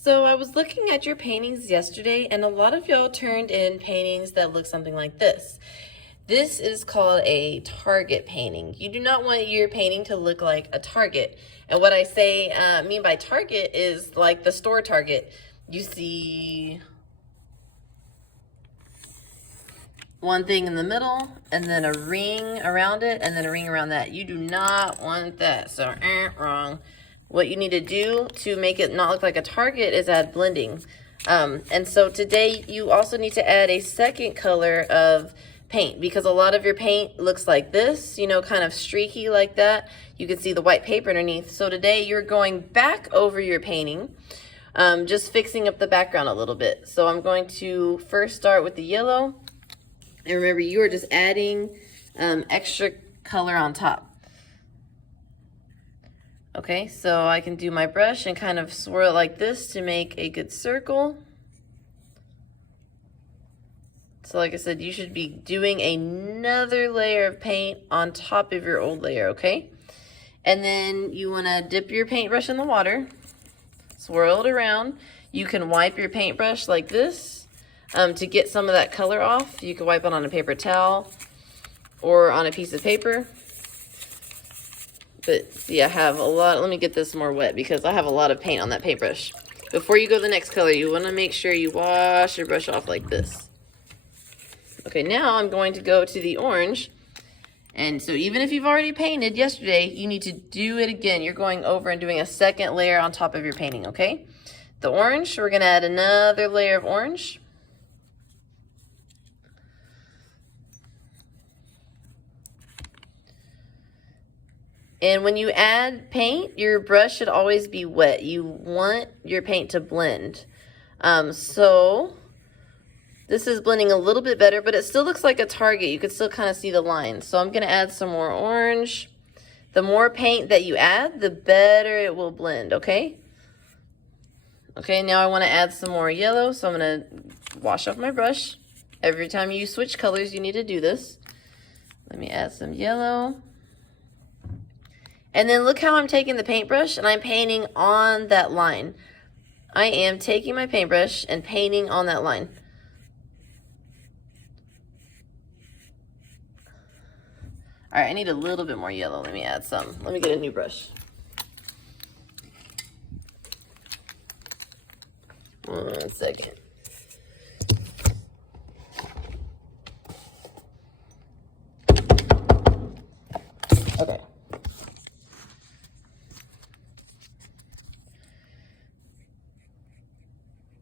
So I was looking at your paintings yesterday, and a lot of y'all turned in paintings that look something like this. This is called a target painting. You do not want your painting to look like a Target. And what I mean by Target is like the store Target. You see one thing in the middle, and then a ring around it, and then a ring around that. You do not want that, so wrong. What you need to do to make it not look like a Target is add blending. And so today you also need to add a second color of paint, because a lot of your paint looks like this, you know, kind of streaky like that. You can see the white paper underneath. So today you're going back over your painting, just fixing up the background a little bit. So I'm going to first start with the yellow. And remember, you are just adding extra color on top. Okay, so I can do my brush and kind of swirl it like this to make a good circle. So like I said, you should be doing another layer of paint on top of your old layer, okay? And then you wanna dip your paintbrush in the water, swirl it around. You can wipe your paintbrush like this to get some of that color off. You can wipe it on a paper towel or on a piece of paper. But see, I have a lot. Let me get this more wet because I have a lot of paint on that paintbrush. Before you go to the next color, you want to make sure you wash your brush off like this. Okay, now I'm going to go to the orange. And so even if you've already painted yesterday, you need to do it again. You're going over and doing a second layer on top of your painting, okay? The orange, we're going to add another layer of orange. And when you add paint, your brush should always be wet. You want your paint to blend. So this is blending a little bit better, but it still looks like a Target. You can still kind of see the lines. So I'm gonna add some more orange. The more paint that you add, the better it will blend, okay? Okay, now I wanna add some more yellow, so I'm gonna wash off my brush. Every time you switch colors, you need to do this. Let me add some yellow. And then look how I'm taking the paintbrush and I'm painting on that line. I am taking my paintbrush and painting on that line. All right, I need a little bit more yellow. Let me add some. Let me get a new brush. One second. Okay.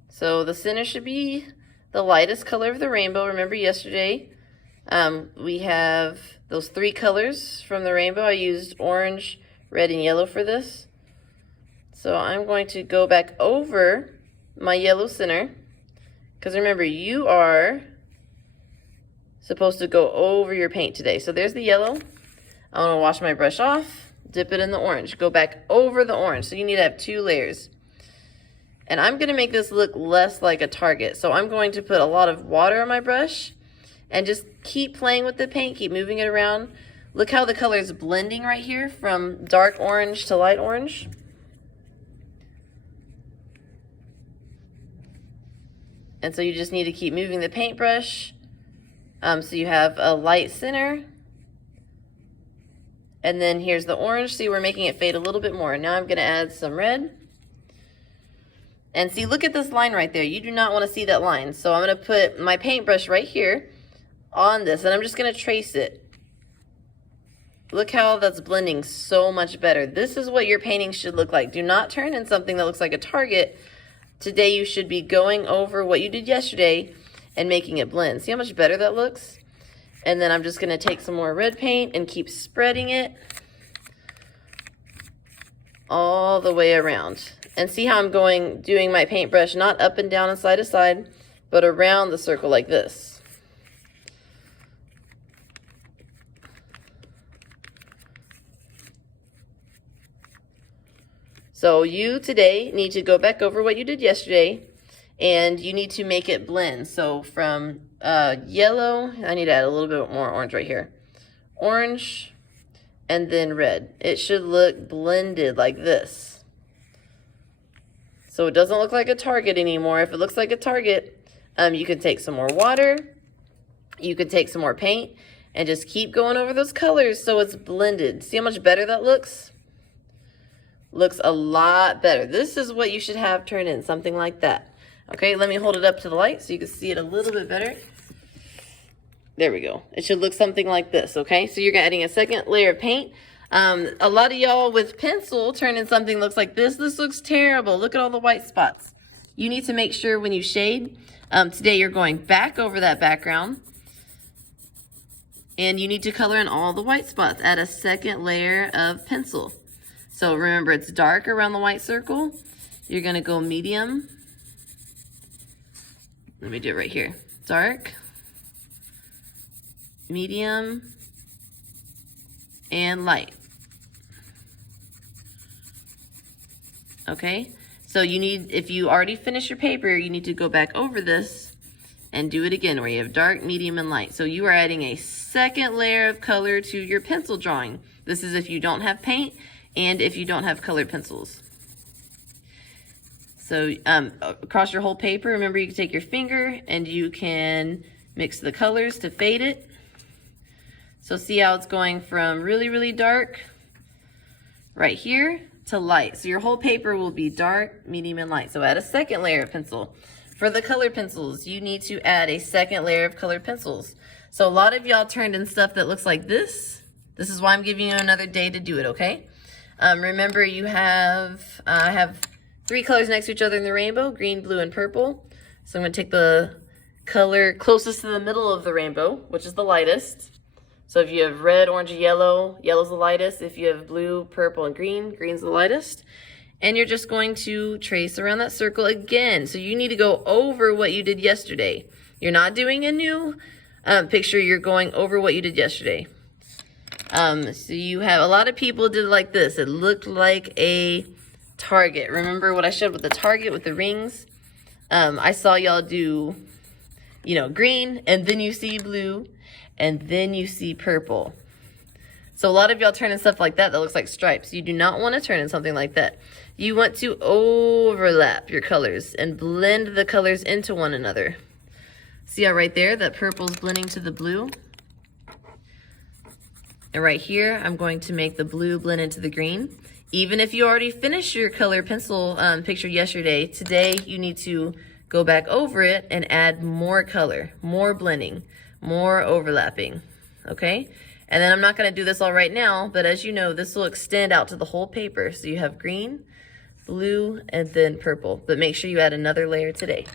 So the center should be the lightest color of the rainbow. Remember yesterday, we have those three colors from the rainbow. I used orange, red, and yellow for this. So I'm going to go back over my yellow center, because remember, you are supposed to go over your paint today. So there's the yellow. I want to wash my brush off, dip it in the orange, go back over the orange. So you need to have two layers. And I'm going to make this look less like a Target. So I'm going to put a lot of water on my brush and just keep playing with the paint, keep moving it around. Look how the color is blending right here from dark orange to light orange. And so you just need to keep moving the paintbrush so you have a light center. And then here's the orange. See, we're making it fade a little bit more. Now I'm going to add some red. And see, look at this line right there. You do not want to see that line. So I'm going to put my paintbrush right here on this, and I'm just going to trace it. Look how that's blending so much better. This is what your painting should look like. Do not turn in something that looks like a Target. Today you should be going over what you did yesterday and making it blend. See how much better that looks? And then I'm just going to take some more red paint and keep spreading it all the way around. And see how I'm doing my paintbrush not up and down and side to side, but around the circle like this. So you today need to go back over what you did yesterday, and you need to make it blend. So from yellow, I need to add a little bit more orange right here. Orange, and then red. It should look blended like this. So it doesn't look like a target anymore. If it looks like a target, you can take some more water, you could take some more paint, and just keep going over those colors so it's blended. See how much better that looks? Looks a lot better. This is what you should have turned in, something like that. Okay, let me hold it up to the light so you can see it a little bit better. There we go. It should look something like this, okay? So you're adding a second layer of paint. A lot of y'all with pencil turn in something that looks like this. This looks terrible. Look at all the white spots. You need to make sure when you shade, today you're going back over that background, and you need to color in all the white spots. Add a second layer of pencil. So remember, it's dark around the white circle. You're gonna go medium. Let me do it right here. Dark, medium, and light. Okay, so you need, if you already finished your paper, you need to go back over this and do it again where you have dark, medium, and light. So you are adding a second layer of color to your pencil drawing. This is if you don't have paint and if you don't have colored pencils. So across your whole paper, remember you can take your finger and you can mix the colors to fade it. So see how it's going from really, really dark right here to light. So your whole paper will be dark, medium, and light. So add a second layer of pencil. For the colored pencils, you need to add a second layer of colored pencils. So a lot of y'all turned in stuff that looks like this. This is why I'm giving you another day to do it, okay? Remember you have, I have 3 colors next to each other in the rainbow, green, blue, and purple. So I'm gonna take the color closest to the middle of the rainbow, which is the lightest. So if you have red, orange, and yellow, yellow's the lightest. If you have blue, purple, and green, green's the lightest. And you're just going to trace around that circle again. So you need to go over what you did yesterday. You're not doing a new picture, you're going over what you did yesterday. So you have, a lot of people did like this. It looked like a target. Remember what I showed with the target with the rings? I saw y'all do, you know, green, and then you see blue, and then you see purple. So a lot of y'all turn in stuff like that that looks like stripes. You do not want to turn in something like that. You want to overlap your colors and blend the colors into one another. See how right there, that purple's blending to the blue? And right here, I'm going to make the blue blend into the green. Even if you already finished your color pencil picture yesterday, today you need to go back over it and add more color, more blending, more overlapping, okay? And then I'm not gonna do this all right now, but as you know, this will extend out to the whole paper. So you have green, blue, and then purple, but make sure you add another layer today.